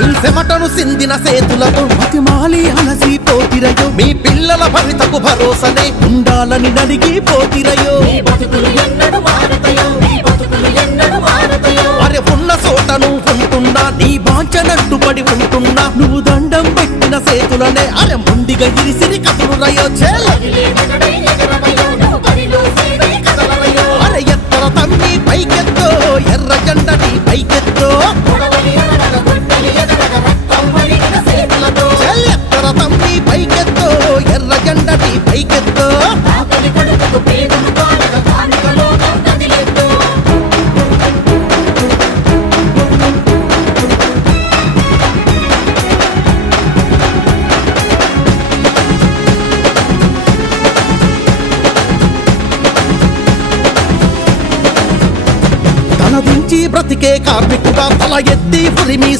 మీ చెమటను సిందిన సేతులతో మతిమాలి అలసిపోతిరయో మీ పిల్లల భవితకు భరోసనే ఉండాలని నడిగిపోతిరయో అరే ఉన్న చోటను ఉంటున్నా నీ బాంచనట్టు పడి ఉంటున్నా నువ్వు దండం పెట్టిన సేతులనే అరే ముండిగా ఇరిసిరి కతులు రయో అరే ఎత్తర తమ్మి పైకెత్తో ఎర్ర జెండని పైకెత్తో ఎత్తర తమ్మి పైకెత్తో ఎర్ర జెండని పైకెత్తో తలదించి బ్రతికే కార్మికుడా తల ఎత్తి పురిమి